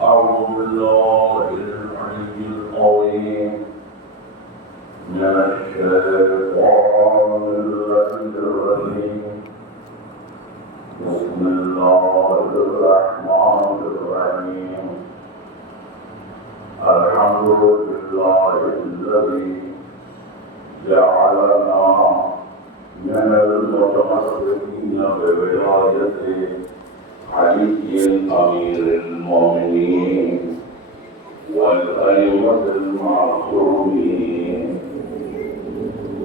أعوذ بالله العلي العظيم من الشيطان الرجيم بسم الله الرحمن الرحيم الحمد لله الذي جعلنا من المتمسكين بولايته علي أمير المؤمنين والأئمة المعصومين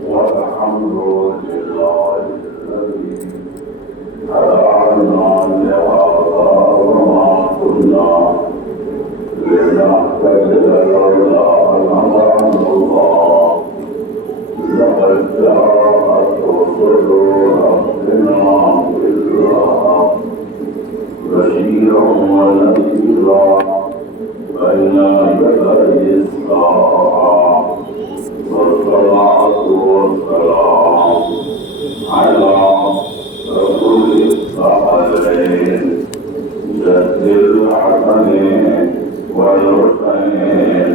والحمد لله الذي هدانا لهذا وما كنا لنهتدي لولا أن هدانا الله لقد جاءت رسل ربنا بالحق بشيرا ونذيرا بين يدي الساعة والصلاة والسلام على رسول الثقلين جد الحسنين والحسين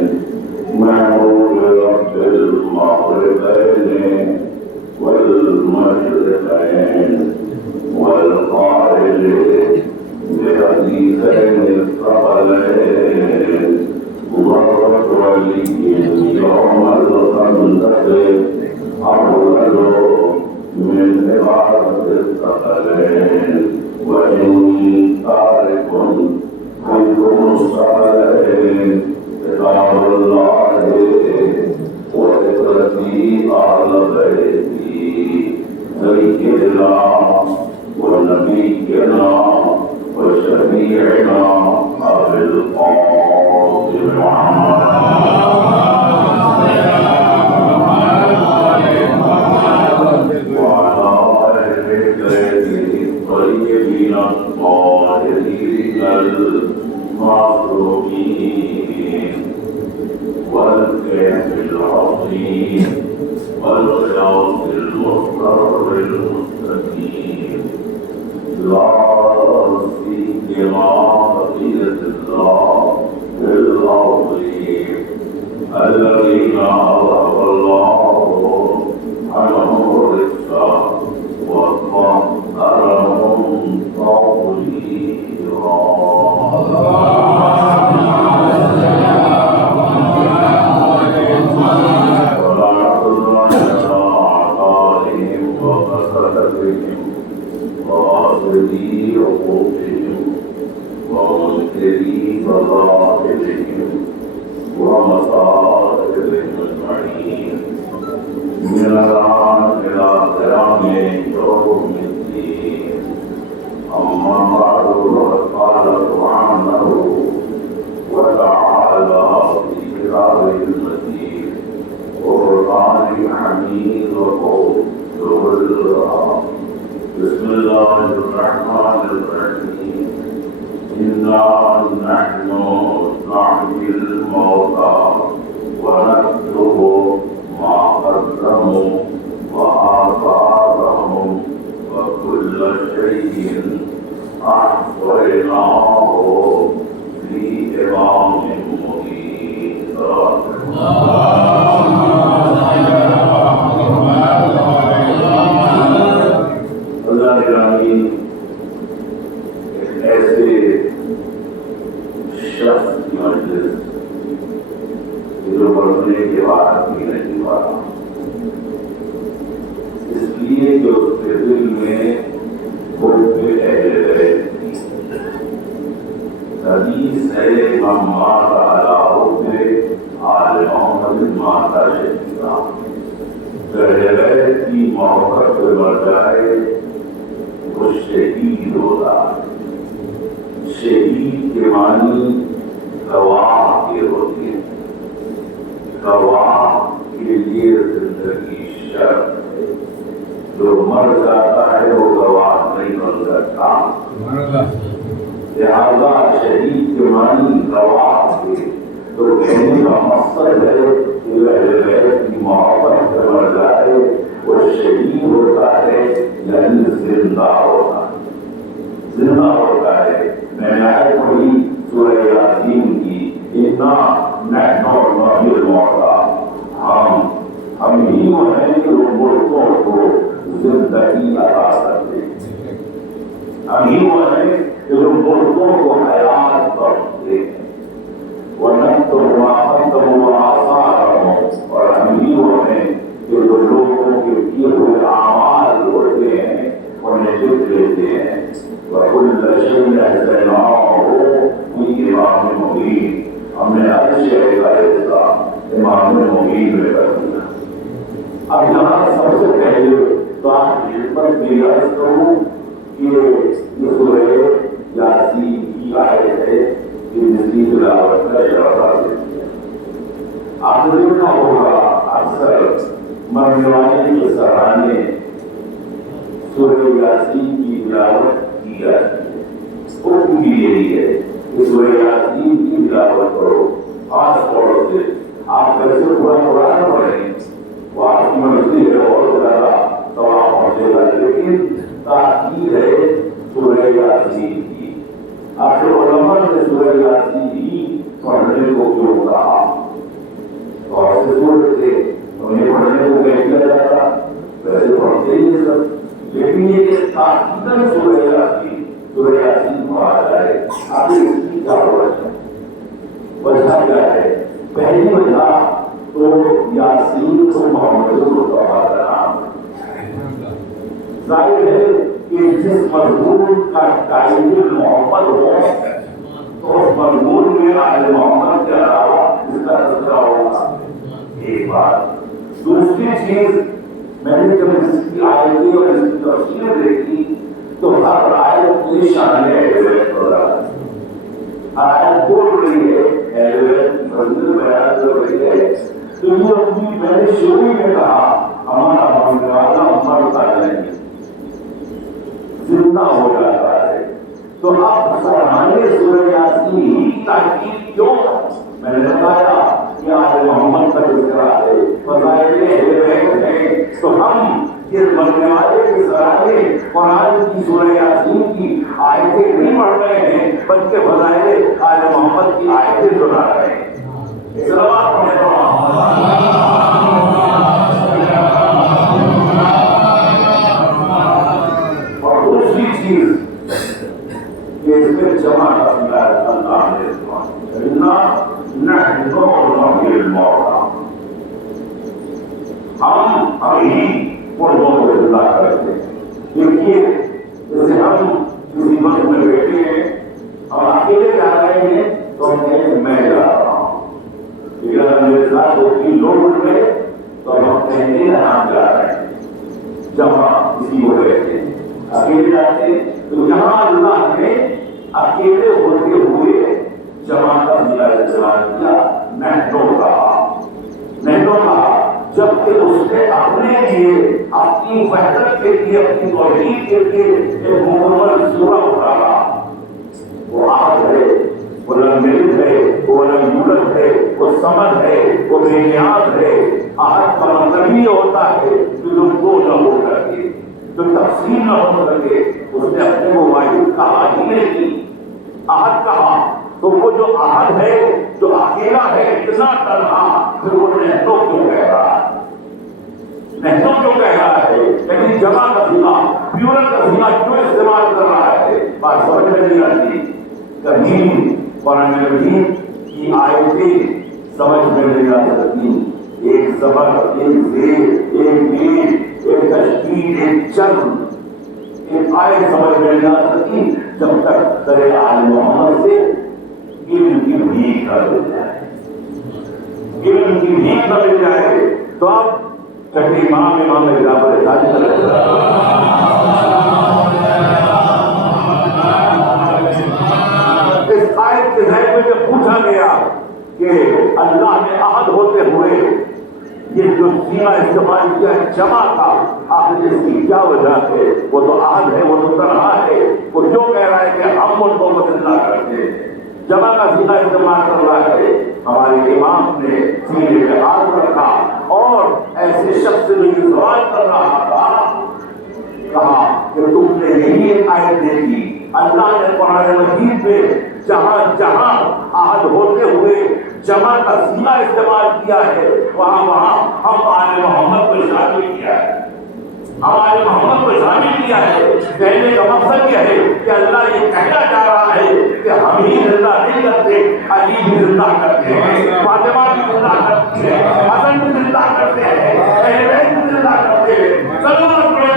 معروف رب المغربين والمشرقين والقائل بحديثين الثقلين مرة ولي يوم الخندق أفضل من عبادة الثقلين وإني تارك فيكم الصالحين كتاب الله وإخوتي أهل بيتي سيدنا ونبينا وشفيعنا أبي القاسم محمد وعلى آله الطيبين الطاهرين المعصومين والكهف العظيم والغياث المضطر المستقيم لا سيما بقية الله العظيم الذين أظهر الله عنهم الرزق وطهرهم تطهيرا وغافلي عقوبهم ومنكري فضائلهم ومصائبهم أجمعين من الآن إلى قيام يوم الدين أما بعد فقد قال سبحانه وتعالى في كتابه المجيد وقرآن حميد وقول بسم الله الرحمن الرحيم إنا نحن نحيي الموتى ونكتب ما قدموا وآثارهم وكل شيء أحصيناه في إمام مبين. ایسے شخص کی مجلس جو پڑھنے کے بعد بھی نہیں پڑا، اس لیے کہ اس کے دل میں حب اہل بیت تھی۔ حدیث ہے من مات علی حب آل محمد ماتا شہیدہ بیت کی محبت سے مر جائے وہ شہید ہوتا ہے۔ شہید کے معنی گواہ کے ہوتے ہیں، گواہ کے لیے زندگی شرط ہے، جو مر جاتا ہے وہ گواہ نہیں بن سکتا۔ لہذا شہید کے معنی گواہ کے، تو کہنے کا مقصد ہے کہ اہل بیت کی محبت سے مر جائے وہ شہید ہوتا ہے، یعنی زندہ ہوتا ہے، زندہ ہوتا ہے۔ میں نے آیت پڑھی سورہ یاسین کی، انا نحن نحیی الموتیٰ، ہم ہی وہ ہیں کہ وہ مردوں کو زندگی عطا کرتے ہیں، ہم ہی وہ ہیں کہ جو مردوں کو حیات بخشتے ہیں، وَنَكْتُبُ مَا قَدَّمُوا وَآثَارَهُمْ، اور ہم ہی وہ ہیں کہ جو لوگوں کے کیے ہوئے اعمال ہوتے ہیں انہیں لکھ لیتے ہیں۔ وَكُلَّ شَيْءٍ أَحْصَيْنَاهُ فِي إِمَامٍ مُبِينٍ، ہم نے ہر شے کا حصہ امام مبین میں کر دیا۔ اب یہاں سب سے پہلے تو آپ خدمت کی عرض کروں کہ یہ سورہ یاسین کی آیت ہے کہ جس کی تلاوت کا ارادہ ہے۔ آپ نے دیکھا ہوگا اکثر مرنے والے کے سرانے سورہ یاسین کی تلاوت کی جاتی ہے، حکم بھی یہی ہے کہ سورہ یاسین کی تلاوت کرو، خاص طور سے آپ کیسے پورا قرآن پڑھیں وہ آپ کی مرضی ہے، اور زیادہ ثواب پہنچے گا، لیکن تاکید ہے سورہ یاسین کی۔ آخر علماء نے سورہ یاسین ہی پڑھنے کو کیوں کہا؟ اور سے سورہ سے انہیں پڑھنے کو کہہ دیا جاتا، ویسے پڑھتے ہی ہے سب، لیکن یہ تاکیدن سورہ یاسین پڑھا جائے۔ آخر اس کی کیا وجہ کیا ہے؟ پہلی وجہ تو یاسین کو محمد مصطفیٰ کا نام، ظاہر ہے کہ جس مضمون کا ٹائٹل محمد ہو تو اس مضمون میں آل محمد کے علاوہ اس کا تذکرہ ہوگا، ایک بات۔ دوسری چیز، میں نے جب اس کی آیتیں اور اس کی تفسیر دیکھی تو ہر آیت کی شان اہل بیت ہو رہا ہے، آیت بول رہی ہے اہل بیت کی فضیلت بیان کر رہی ہے، تو یہ اپنی میں نے شروع میں کہا ہمارا ماننے والا مرتا نہیں، زندہ ہو جاتا ہے۔ تو اب سرحانے سورہ یاسین ہی کی تاکید کیوں؟ میں نے بتایا کہ آل محمد کا ذکر ہے، فضائل اہل بیت ہے، تو ہم یہ مرنے والے کے سرانے قرآن کی سورہ یاسین کی آیتیں نہیں پڑھ رہے ہیں بلکہ فضائل آل محمد کی آیتیں سنا رہے ہیں۔ صلوات پڑھیں۔ اور دوسری چیز کہ اس میں جمع کیا اللہ نے انا نحن نحیی الموتیٰ، ہم ہی مردوں کو زندہ کرتے ہیں۔ دیکھیے جیسے ہم کسی وقت میں بیٹھے ہیں اور اکیلے جا رہے ہیں تو ہم کہیں میں جا رہا ہوں، لیکن اگر میرے ساتھ دو تین لوگ اٹھ گئے تو ہم کہیں گے ہم جا رہے ہیں، جمع کسی کو بیٹھے ہیں، اکیلے جاتے ہیں۔ تو یہاں اللہ نے اکیلے ہوتے ہوئے جمع کا استعمال کیا، نحنو کہا، جبکہ اس نے اپنے لیے اپنی وحدت کے لیے اپنی توحید کے لیے ایک مکمل سورہ اتارا۔ وہ آہد ہے، وہ لم یلد ہے، وہ لم یولد ہے، وہ صمد ہے، وہ بے نیاز ہے۔ آہد کا مطلب یہ ہوتا ہے کہ جو دو نہ ہو سکے، جو تقسیم نہ ہو سکے، اس نے اپنے کو واحد کہا ہی نہیں، آہد کہا۔ تو وہ جو آہد ہے، جو اکیلا ہے، اتنا تنہا، پھر وہ نحنو کیوں کہہ رہا ہے؟ نحنو کیوں کہہ رہا ہے؟ لیکن جمع کا صیغہ، پلورل کا صیغہ کیوں استعمال کر رہا ہے؟ بات سمجھ میں نہیں آتی۔ کبھی قرآن مجید کی آیتیں سمجھ میں نہیں آ سکتی، ایک زبر، ایک زیر، ایک میم، ایک تشکیل، ایک چند، ایک آیت سمجھ میں نہیں آ سکتی جب تک درِ آل محمد سے علم کی بھیک نہ دے جائے، علم کی بھیک نہ مل جائے تو اب چٹی امام جعفر صادق اس آیت کے ذہن میں جب پوچھا گیا کہ اللہ نے عہد ہوتے ہوئے یہ جو سینا استعمال کیا جمع تھا، آخر اس کی کیا وجہ ہے؟ وہ تو عہد ہے، وہ تو تنہا ہے، وہ جو کہہ رہا ہے کہ ہم ملکوں کو زندہ کرتے ہیں، جمع کا سینا استعمال کر رہا ہے۔ ہمارے امام نے سینے پہ ہاتھ رکھا اور ایسے شخص سے جو سوال کر رہا تھا کہا کہ تم نے یہی ایک آیت دیکھی، اللہ نے قرآن مجید میں جہاں جہاں عہد ہوتے ہوئے جمع کا سینا استعمال کیا ہے وہاں وہاں ہم آل محمد کو شامل کیا ہے، ہمارے محمد کو شامل کیا ہے۔ کہنے کا مقصد یہ ہے کہ اللہ یہ کہنا چاہ رہا ہے کہ ہم ہی زندہ نہیں کرتے، علی بھی زندہ کرتے ہیں، فاطمہ بھی زندہ کرتے ہیں، حسن بھی زندہ کرتے ہیں، اہل بیت بھی زندہ کرتے ہیں۔ ضرورت پڑے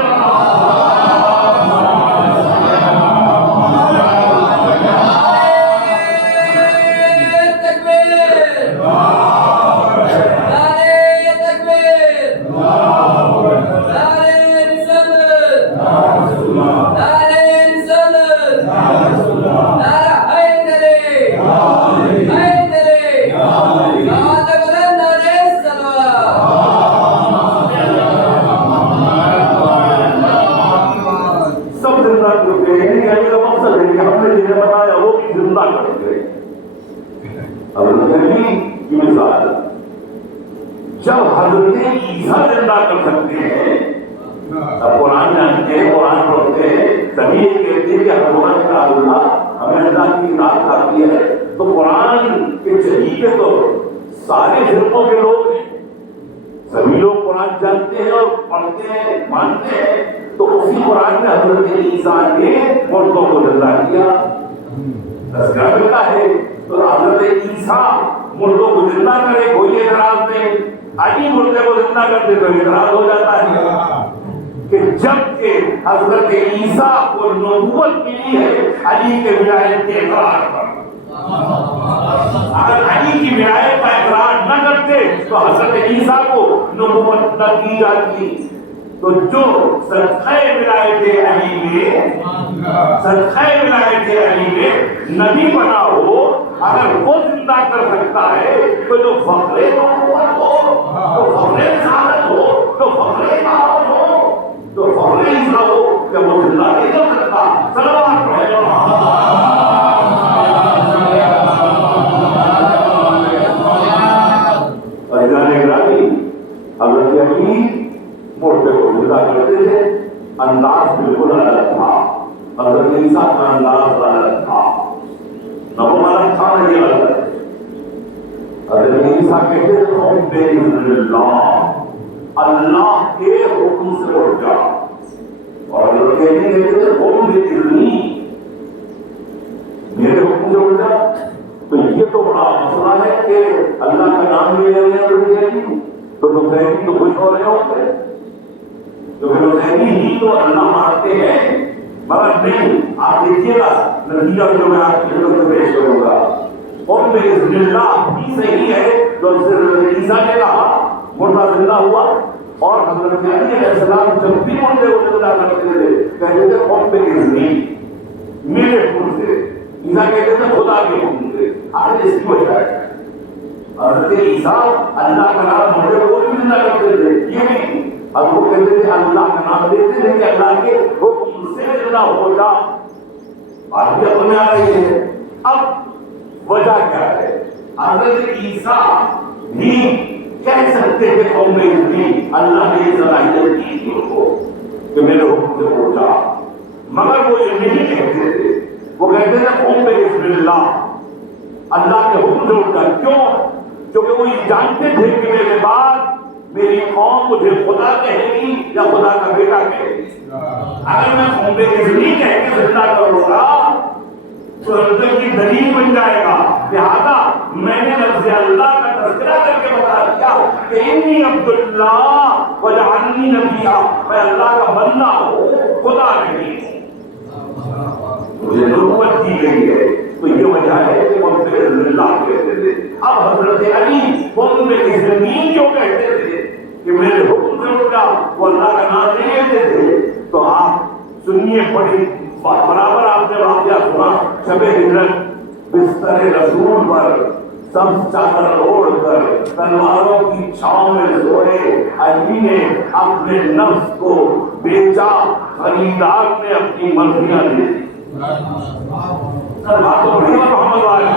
جب حضرت عیسیٰ زندہ کر سکتے ہیں، اب قرآن جانتے ہیں، قرآن پڑھتے ہیں، سبھی یہ کہتے ہیں کہ حضرت کا اللہ ہمیں اللہ کی اطاعت کرتی ہے، تو قرآن کے چہیتے تو سارے فرقوں کے لوگ ہیں، سبھی لوگ قرآن جانتے ہیں اور پڑھتے ہیں، مانتے ہیں، تو اسی قرآن میں حضرت عیسیٰ نے مردوں کو زندہ کیا، تذکرہ ملتا ہے۔ تو حضرت عیسیٰ مردوں کو زندہ کرے کوئی اعتراض نہیں، علی مردے کو زندہ کرتے تو اعتراض ہو جاتا ہے کہ جب کہ حضرت عیسیٰ کو نبوت ملی ہے علی کے ولایت کے اقرار پر، اگر علی کی ولایت کا اقرار نہ کرتے تو حضرت عیسیٰ کو نبوت نہ دی جاتی۔ تو جو صدقہ ولایت علی میں نبی بنا ہو، اگر وہ زندہ کر سکتا ہے تو جو فخر نبوت ہو، تو فخر رسالت ہو، تو فخر امامت ہو، تو فخر عیسیٰ ہو کہ وہ زندہ نہیں کر سکتا۔ صلوات پڑھیں۔ حضرت علی مردے کو زندہ کرتے تھے، انداز بالکل الگ تھا، حضرت عیسیٰ کا انداز الگ تھا، نہ وہ الگ تھا نہ یہ الگ۔ حضرت عیسیٰ کہتے تھے بِإِذْنِ اللَّهِ، اللہ کے حکم سے اٹھ جا، اور حضرت علی کہتے تھے بِإِذْنِی، میرے حکم سے اٹھ جا۔ تو یہ تو بڑا مسئلہ ہے کہ اللہ کا نام لے رہے ہیں تو نصیری تو خوش ہو رہے ہوتے ہیں، کیونکہ نصیری ہی تو اللہ مانتے ہیں، مگر نہیں۔ آپ دیکھیے گا نتیجہ جو میں آپ کی خدمت میں پیش کروں گا، اور بِإِذْنِ اللَّهِ بھی صحیح ہے جو عیسیٰ نے کہا مردہ زندہ ہوا، اور حضرت علی علیہ السلام جب بھی مردے کو زندہ کرتے تھے کہتے تھے اور بِإِذْنِی، میرے حکم سے۔ عیسیٰ کہتے تھے خدا کے حکم سے۔ آخر اس کی وجہ ہے حضرت عیسیٰ اللہ کا نام مردے کو بھی زندہ کرتے تھے، یہ نہیں، اب وہ کہتے تھے اللہ کا نام لیتے تھے کہ اللہ کے حکم سے زندہ ہو جا۔ بات بھی اپنے آ رہی ہے۔ اب وجہ کیا ہے؟ حضرت عیسیٰ بھی کہہ سکتے تھے قوم میں اللہ نے صلاحیت کی تھی ان کو کہ میرے حکم سے ہو جا، مگر وہ یہ نہیں کہتے تھے، وہ کہتے تھے قوم میں بسم اللہ، اللہ کے حکم سے اٹھ جا۔ کیوں؟ کیونکہ وہ یہ جانتے تھے کہ میرے بعد میری قوم مجھے خدا کہے گی یا خدا کا بیٹا کہے گی۔ اگر میں قوم میں نہیں کہہ کے زندہ کروں گا تو حضرت کی دلیل بن جائے گا، لہذا میں نے لفظ اللہ کا تذکرہ کر کے بتا دیا کہ انی عبداللہ وجعلنی نبیہ، میں اللہ کا بندہ ہوں، خدا نہیں ہوں، مجھے نبوت دی گئی ہے۔ تو یہ وجہ ہے کہ وہ بِإِذْنِ اللہ کہتے تھے۔ اب حضرت علی قوم میں اذنی کیوں وہ اللہ کا نام نہیں لیتے تھے. تو آپ سنیے بڑی برابر آپ نے واقعہ سنا شب ہجرت بستر رسول پر سب چادر اوڑھ کر تلواروں کی چھاؤں میں سوئے علی نے اپنے نفس کو بیچا, خریدار نے اپنی مرضیاں دے دی. محمد والے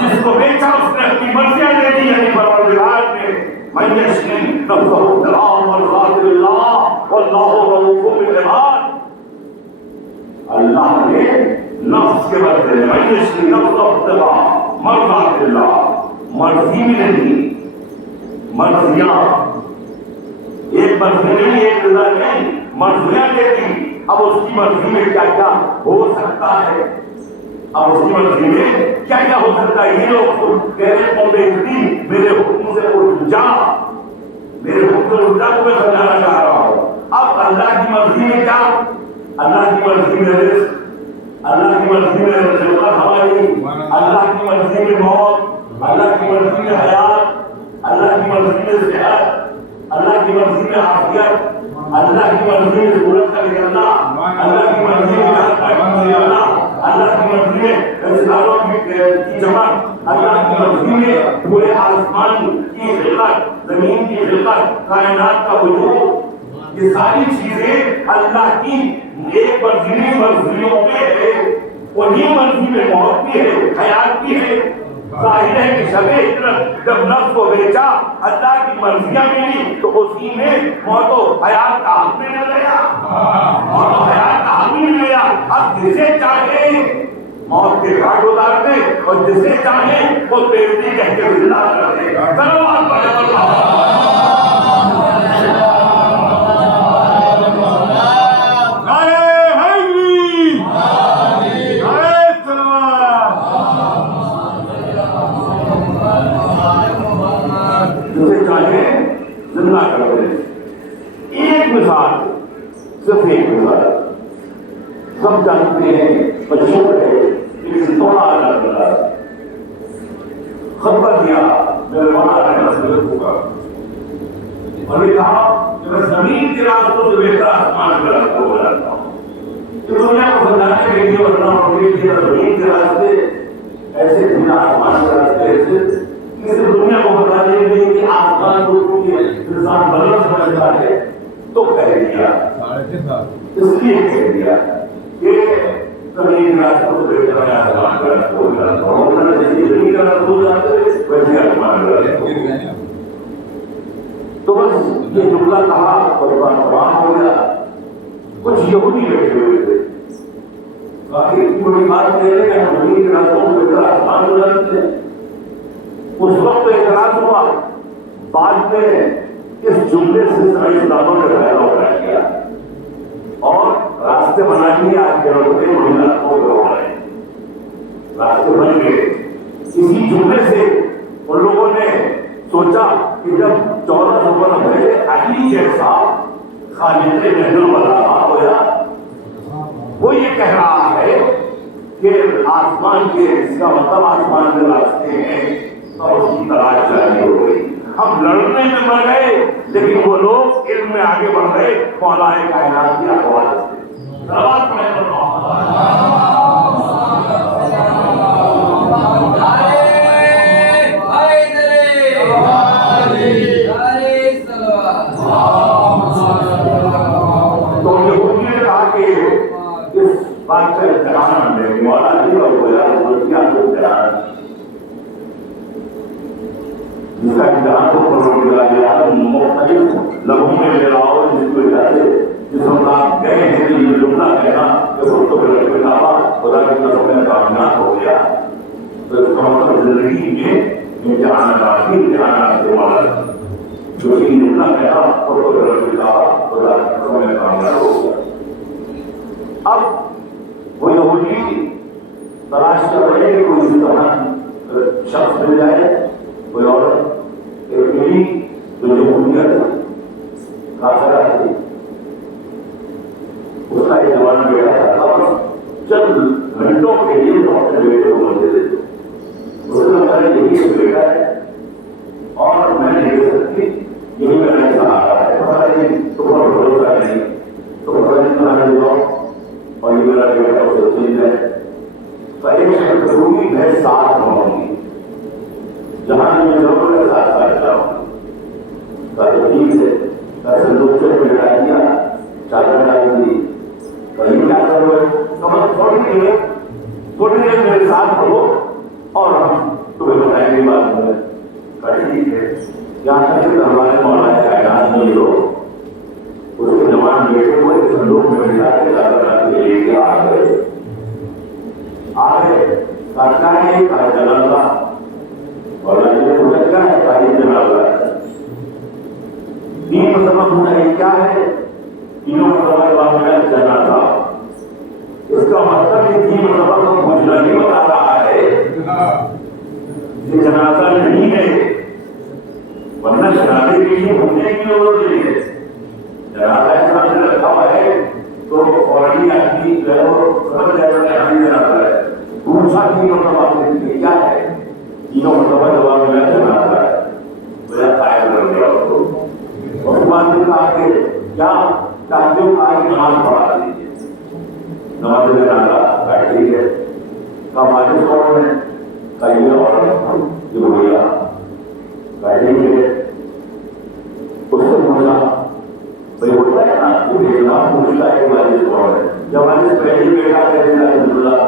جس کو بیچا اس نے اپنی مرضیاں دے دی, یعنی پروردگار نے من یشری نفسہ ابتغاء مرضات اللہ واللہ رؤوف بالعباد. اللہ نے نفس کے بدلے میں من یشری نفسہ ابتغاء مرضات اللہ, مرضی بھی نہیں, مرضیاں ایک مرضی نہیں, ایک رضا نہیں, مرضیاں دیتی. اب اس کی مرضی میں کیا کیا ہو سکتا ہے, اب اس کی مرضی میں کیا کیا ہو سکتا ہے. یہ لوگ کہہ رہے ہیں میرے حکم سے اٹھ جا, میرے حکم سے اٹھ جا, کو میں سمجھانا چاہ رہا ہوں. اب اللہ کی مرضی میں کیا, اللہ کی مرضی میں رزق, اللہ کی مرضی میں رزق ہماری, اللہ کی مرضی میں موت, اللہ کی مرضی میں حیات, اللہ کی مرضی میں صحت, اللہ کی مرضی میں عافیت, اللہ کی مرضی میں سورج کا نکلنا, اللہ کی مرضی میں جان کا نکلنا, اللہ کی مرضی میں ستاروں کی جمع, اللہ کی مرضی میں پورے آسمان کی خلقت, زمین کی خلقت, کائنات کا وجود. یہ ساری چیزیں اللہ کی ایک مرضیوں میں ہے. وہی مرضی میں موت بھی ہے, حیات بھی ہے. ظاہر ہے کہ شب ہجرت جب نفس کو بیچا اللہ کی مرضیاں ملی تو اسی میں موت و حیات کا حق بھی مل گیا, موت و حیات کا حق بھی مل گیا. اب جسے چاہے موت کے گھاٹ اتار دے اور جسے چاہے وہ تیرتی کہہ کے زندہ کر دے. چلو آپ ایک مثال, صرف ایک مثال سب جانتے ہیں, مشہور ہے, لیکن تھوڑا الگ خبر دیا میرے وہاں ہوگا اور یہ کہا کہ میں زمین کے راستوں سے بہتر آسمان کے راستوں کو جانتا ہوں. دنیا کو سمجھانے کے لیے ورنہ زمین کے راستے ایسے دنیا آسمان کے راستے ایسے کسی دنیا کو بتانے کے لیے کہ آسمان کو انسان غلط سمجھتا ہے تو کہہ دیا, اس لیے کہہ دیا کہ زمین کا راستہ تو بہتر ہے آسمان کا راستہ ہو جاتا ہے, جیسے زمین کا راستہ ہو جاتا ہے ویسے آسمان کا راستہ ہو جاتا ہے. تو بس یہ جملہ کہا اور تمام ہو گیا. کچھ یہودی بیٹھے ہوئے تھے, باقی بڑی بات کہہ رہے ہیں زمین کے راستوں کو بہتر آسمان ہو جاتے ہیں. اس وقت اعتراض ہوا, بعد میں اس جملے سے سائنسدانوں نے فائدہ اٹھا کیا اور راستے بنا لیے. آج کے راستے بن گئے اسی جملے سے. ان لوگوں نے سوچا کہ جب 1400 برس پہلے علی جیسا خالق محل بنا ہوا, وہ یہ کہہ رہا ہے کہ آسمان کے, اس کا مطلب آسمان کے راستے ہیں, اور اس کی تلاش جاری ہو گئی. ہم لڑنے میں مر گئے لیکن وہ لوگ علم میں آگے بڑھ گئے. مولا کائنات کی اقوال سے تو یہودی نے کہا کہ اس بات سے امتحان ہے, مولا علی اور جس کا امتحان کو مختلف لگوں میں ملاؤ, جس کو جس وقت آپ گئے ہیں یہ جملہ کہنا کہ خدا کی طرف میں کامیاب ہو گیا, تو اس کا مطلب زندگی میں امتحانات سے مالا جو یہ جملہ کہنا خدا کی طرف میں کامیاب ہو گیا. اب وہ یہودی تلاش کر رہے کہ کوئی اس طرح شخص مل جائے, کوئی عورت ایک ملی جو یہودیت کافرہ تھی, اس کا ایک زمانہ بیٹا تھا اور چند گھنٹوں کے لیے اپنے بیٹے کو ملتے تھے. اس نے بتایا یہی بیٹا بیٹا ہے اور میں نہیں دے سکتی، یہی میرا سہارا ہے، پتا نہیں تو پر بھروسہ نہیں تو پتا نہیں کہاں لے جاؤ، اور یہ میرا بیٹا اسے چیز ہے تو ایک شخص ضروری میں ساتھ رہوں گی، جہاں میں ضرور کے ساتھ ساتھ جاؤں گی، ٹھیک ہے ایسے لوگ سے بٹھا دیا، چادر ڈال دی، کہیں کیا کرو تھوڑی دیر میرے ساتھ رہو اور ہم تمہیں بتائیں گے بات میں ٹھیک ہے، یہاں تک ہمارے مولانا کائنات میں لوگ اس کے جوان بیٹے کو ایک صندوق میں بٹھا کے چادر ڈال کے لے کے آ گئے کرتا ہے جنازہ اور کیا ہے تاریخ جنازہ تین مطلب ہونا یہ کیا ہے، تینوں مطلب جنازہ، اس کا مطلب یہ تین مطلب کو پوچھنا نہیں بتا رہا ہے یہ جنازہ نہیں ہے، ورنہ جنازے کے لیے پوچھنے کی ضرورت نہیں ہے، جنازہ ایسا رکھا ہوا ہے تو فوراً آدمی جو ہے وہ سمجھ جائے گا کہ جنازہ ہے، پوچھا تین مطلب آپ نے کیا ہے، تینوں مطلب جواب میں جنازہ ہے، میرا قائم کر دیا اس کے بعد نے کہا کہ کیا چاہتے ہو آج نماز پڑھا دیجیے، نماز میں ڈالا ٹھیک ہے، کہا ماجد کون ہے، کہیے اور یہ بڑھیا ٹھیک ہے، اس سے پوچھا بھائی ہوتا ہے نا کہ نام پوچھتا ہے کہ ماجد کون ہے، جب ماجد پہلی بیٹا کہنے لگا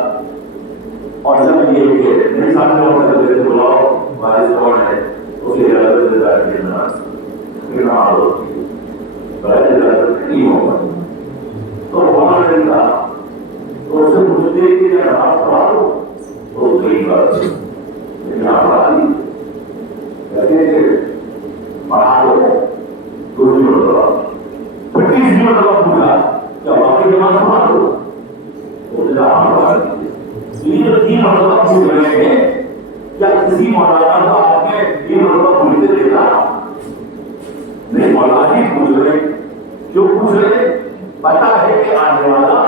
اور جب یہ کہ نہیں سامنے ہوتا ہے تو بلاؤ ماجد کون ہے، اسے اجازت دیتا ہے کہ نماز نہیں ہوگا تو وہاں نہیں تھا تو اس سے پوچھتے کہ جب آپ پڑھا دو تو کئی بات لیکن آپ پڑھا دی کہتے ہیں کہ پڑھا دو تو نہیں ہوتا پھر تیس منٹ کا پوچھا کیا باقی جماعت پڑھا دو تو آپ پڑھا دیجیے، یہ جو تین مرتبہ پوچھ رہے ہیں کیا کسی مولانا کو آپ نے تین مرتبہ پوچھتے دیکھا نہیں، مولانا ہی پوچھ رہے کیوں پوچھ رہے، پتا ہے کہ آنے والا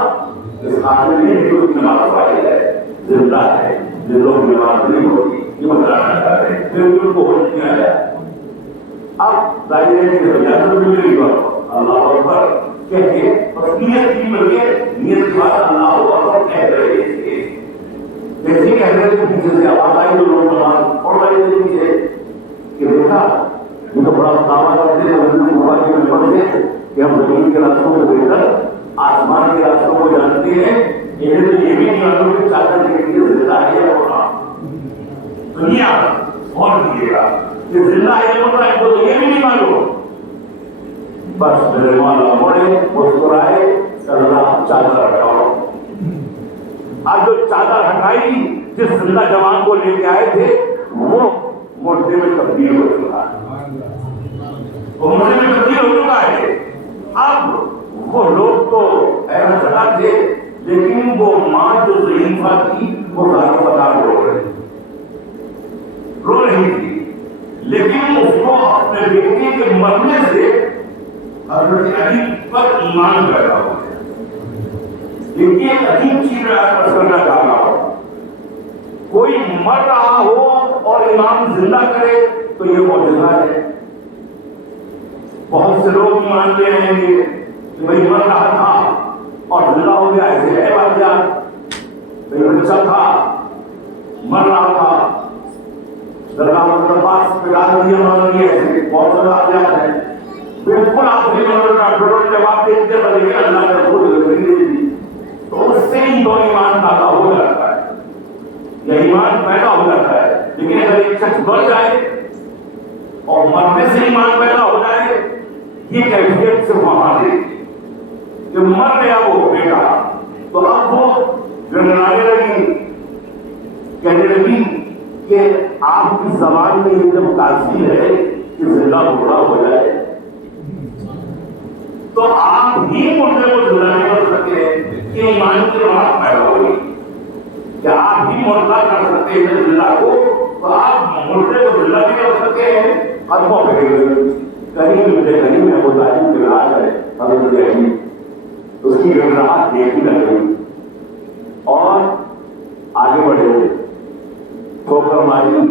اس آدمی میں جو نماز پڑھی ہے زندہ ہے، جن لوگ نماز نہیں ہوتی یہ بتانا چاہ رہے ہیں، پھر ان کو ہوش نہیں آیا، اب ظاہر ہے کہ اجازت مل رہی ہو اللہ اکبر کہہ کے بس نیت کی مل کے نیت کے بعد اللہ اکبر کہہ رہے ہیں، جیسے کہہ رہے تھے پیچھے سے آواز آئی تو لوگ نماز پڑھ رہے تھے پیچھے کہ دیکھا یہ تو بڑا دعویٰ کرتے ہیں کہ ہم زمین کے راستوں کو دیکھ کر آسمان کے راستوں کو جانتے ہیں، انہیں تو یہ بھی نہیں معلوم کہ چادر کے لیے زندہ ہے یا دنیا اور دیجیے گا کہ زندہ ہے یا تو یہ بھی نہیں معلوم، بس میرے مولا موڑے مسکرائے اللہ چادر ہٹاؤ، اب جو چادر ہٹائی جس زندہ جوان کو لے کے آئے تھے وہ مردے میں تبدیل ہو چکا ہے، وہ مردے میں تبدیل ہو چکا ہے، اب وہ لوگ تو حیرت تھے لیکن وہ ماں جو ضعیفہ تھی وہ ذات پتہ رو رہی تھی، لیکن اس کو اپنے بیٹے کے مرنے سے حضرت علی پر ایمان پیدا ہو گیا، لیکن ایک عجیب چیز میں عرض کرنا چاہ رہا ہوں، کوئی مر رہا ہو اور امام زندہ کرے تو یہ معجزہ ہے، بہت سے لوگ ایمان لے رہے ہیں کہ بھائی مر رہا تھا اور زندہ ہو گیا، ایسے ہے واقعات، بھائی بچہ تھا مر رہا تھا درگاہ کے پاس پگال دیا انہوں نے، ایسے بہت سے واقعات ہیں، بالکل آخری میں ڈاکٹروں نے جواب دے دیا بلکہ اللہ نے خود زندگی دے دی، تو اس سے ہی دو ایمان پیدا ہو جاتا ہے یا ایمان پیدا ہو جاتا ہے، لیکن اگر ایک شخص مر جائے اور مرنے سے ایمان پیدا ہو جائے یہ کیفیت سے وہاں دے کہ مر گیا وہ بیٹا، تو اب وہ گنگنانے لگی، کہنے لگی کہ آپ کی زبان میں یہ جب تاثیر ہے کہ زندہ بوڑھا ہو جائے تو آپ ہی مردے کو زندہ نہیں کر سکتے کہ ایمان کی بات پیدا ہوئی کہ آپ ہی مردہ کر سکتے ہیں زندہ کو، تو آپ مردے کو زندہ نہیں کر سکتے ہیں، قدموں پہ کریم مجھے کریم ہے وہ تعلیم کے راج ہے حضرت علی، اس کی گھبراہٹ دیکھی لگ گئی اور آگے بڑھے ٹھوکر ماری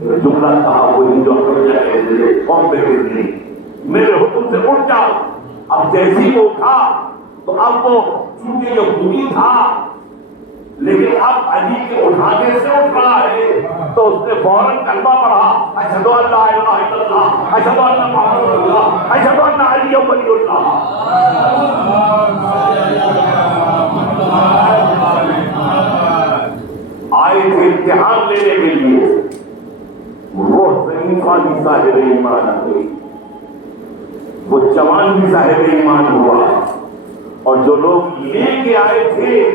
جملہ کہا وہی جو ہمیشہ کہتے تھے قوم پہ نہیں، میرے حکم سے اٹھ جاؤ۔ اب جیسی وہ اٹھا تو اب وہ چونکہ یہودی تھا لیکن اب علی کے اٹھانے سے اٹھ رہا ہے تو اس نے فوراً کلمہ پڑھا، اشہد ان لا الہ الا اللہ اشہد ان محمد رسول اللہ اشہد ان علی ولی اللہ۔ آئے تھے امتحان لینے کے لیے، وہ ضعیفہ بھی صاحب ایمان ہوئی، وہ جوان بھی صاحب ایمان ہوا، اور جو لوگ لے کے آئے تھے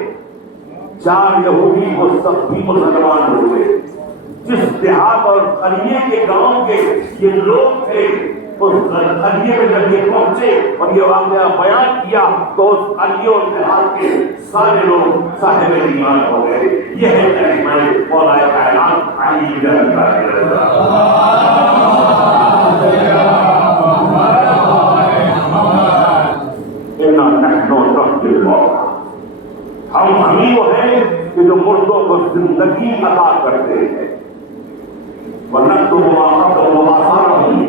4 یہودی وہ سب بھی مسلمان ہوئے۔ جس دیہات اور قریے کے گاؤں کے یہ لوگ تھے اس قریے میں جب یہ پہنچے اور یہ واقعہ بیان کیا تو اس قریے اور دیہات کے سارے لوگ صاحب ایمان ہو گئے۔ یہ ہے کلمہ مولا کائنات علی بن ابی طالب۔ ہم ہی وہ ہیں کہ جو مردوں کو زندگی عطا کرتے ہیں، ورنہ تو وہ آسان نہیں،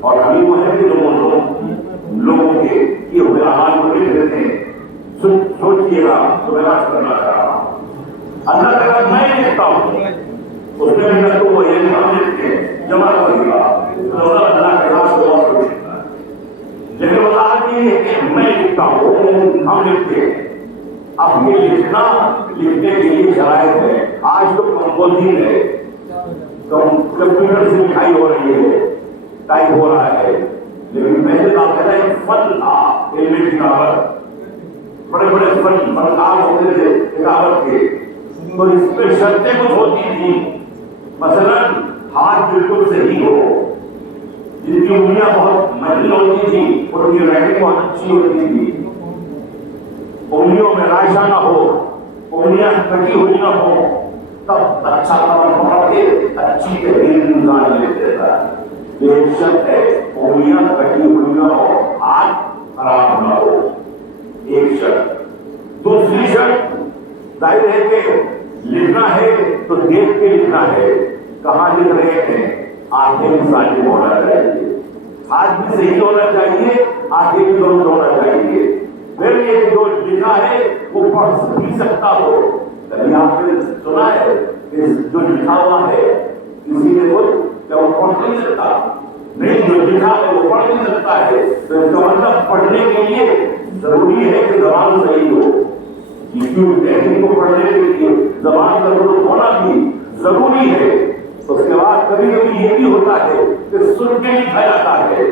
اور ہم وہ ہیں کہ جو مردوں لوگوں کے یہ ہوئے اعمال کو لکھ دیتے ہیں۔ سوچیے گا تو میں بات کرنا چاہ رہا ہوں، اللہ تعالیٰ میں لکھتا ہوں، اس نے بھی تو وہ یعنی ہم لکھتے ہیں جمع کر دیا اللہ کے پاس دعا کو لکھتا ہے، لیکن وہ آدمی ہے کہ میں لکھتا ہوں ہم لکھتے ہیں۔ اب یہ لکھنے کے لیے شرائط ہے، آج تو کمپوزنگ ہے، کمپیوٹر سے لکھائی ہو رہی ہے، ٹائپ ہو رہا ہے، لیکن پہلے باقاعدہ ایک فن تھا علم کتابت، بڑے بڑے فنکار ہوتے تھے کتابت کے، تو اس میں شرطیں کچھ ہوتی تھی، مثلا ہاتھ بالکل صحیح ہو، جن کی انگلیاں بہت مہنگی ہوتی تھی اور ان کی رائٹنگ بہت اچھی ہوتی تھی، انگلیوں میں رائشہ نہ ہو، انگلیاں کٹی ہوئی نہ ہو، تب اچھا قلم پکڑ کے اچھی تحریر انسان لکھ دیتا ہے۔ یہ شرط ہے انگلیاں کٹی ہوئی نہ ہو، ہاتھ خراب نہ ہو، ایک شرط۔ دوسری شرط ظاہر ہے کہ لکھنا ہے تو دیکھ کے لکھنا ہے، کہاں لکھ رہے ہیں، آنکھیں بھی سالم ہونا چاہیے، ہاتھ بھی صحیح ہونا چاہیے، آنکھیں بھی درست ہونا چاہیے، پھر یہ جو لکھا ہے وہ پڑھ بھی سکتا ہو۔ کبھی آپ نے سنا ہے کہ جو لکھا ہوا ہے کسی نے وہ پڑھ نہیں سکتا، نہیں، جو لکھا ہے وہ پڑھ نہیں سکتا ہے، تو اس کا مطلب پڑھنے کے لیے ضروری ہے کہ زبان صحیح ہو، کسی تحریر کو پڑھنے کے لیے زبان کا درست ہونا بھی ضروری ہے۔ اس کے بعد کبھی کبھی یہ بھی ہوتا ہے کہ سن کے لکھا جاتا ہے،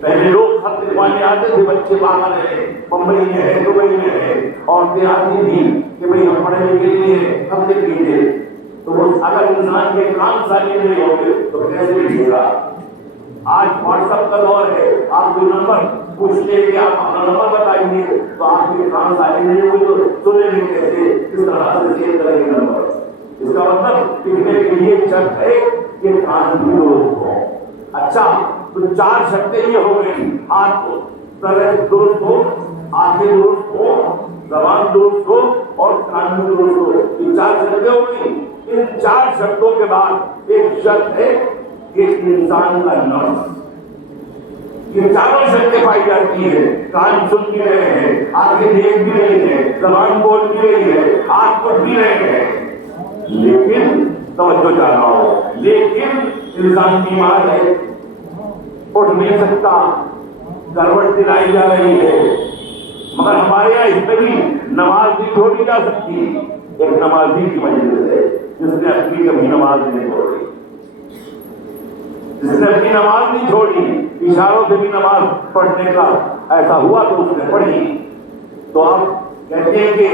پہلے لوگ خط لکھوانے آتے تھے، بچے باہر ہیں، ممبئی میں ہے، دبئی میں ہے، عورتیں آتی تھی کہ بھئی ہم پڑھنے کے لیے خط لکھ لیجیے، تو وہ اگر انسان کے کام سالم نہیں ہوگے تو کیسے لکھے گا؟ آج واٹس ایپ کا دور ہے، آپ کوئی نمبر پوچھ لیں کہ آپ اپنا نمبر بتائیے تو آپ کے کام سالم نہیں ہوگی تو سنیں گے کیسے، کس طرح سے سیو کریں گے نمبر؟ اس کا مطلب لکھنے کے لیے شرط ہے کہ کان بھی درست ہو۔ اچھا، تو 4 شرطیں یہ ہو گئی، ہاتھ درست ہو، آنکھیں درست ہو، زبان درست ہو اور کان بھی درست ہو، یہ 4 شرطیں ہو گئی۔ ان 4 شرطوں کے بعد ایک شرط ہے کہ انسان کا نفس، یہ 4 شرطیں پائی جاتی ہیں، کان سن بھی رہے ہیں، آنکھیں دیکھ بھی رہی ہیں، زبان بول بھی رہی ہے، ہاتھ پڑھ بھی رہے ہیں، لیکن توجہ چاہ رہا ہوں، لیکن انسان بیمار ہے، اٹھ نہیں سکتا، کروٹ دلائی جا رہی ہے، مگر ہمارے یہاں اس میں بھی نماز نہیں چھوڑی جا سکتی۔ ایک نمازی کی مجلس ہے جس نے اپنی کبھی نماز نہیں چھوڑی، جس نے اپنی نماز نہیں چھوڑی، اشاروں سے بھی نماز پڑھنے کا ایسا ہوا تو اس نے پڑھی۔ تو آپ کہتے ہیں کہ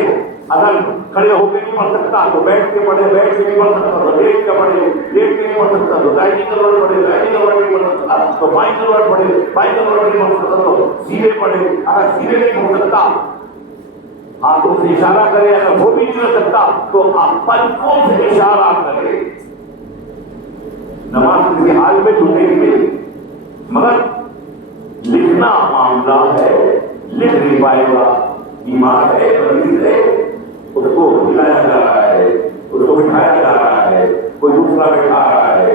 اگر کھڑے ہو کے نہیں پڑھ سکتا تو بیٹھ کے پڑھے، بیٹھ کے نہیں پڑھ سکتا تو لیٹ کے پڑھے، لیٹ کے نہیں پڑھ سکتا تو دائیں کروٹ پڑھے، دائیں کروٹ نہیں پڑھ سکتا تو بائیں کروٹ پڑھے، بائیں کروٹ نہیں پڑھ سکتا تو سیدھے پڑھے، اگر سیدھے نہیں پڑھ سکتا ہاتھوں سے اشارہ کرے، اگر وہ بھی نہیں کر سکتا تو آپ پلکوں سے اشارہ کرے۔ نماز کسی حال میں چھوٹے گی، مگر لکھنا معاملہ ہے، لکھ نہیں پائے گا، بیمار ہے، مریض ہے، اس کو ہلایا جا رہا ہے، اس کو بٹھایا جا رہا ہے، کوئی دوسرا بٹھا رہا ہے،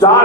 4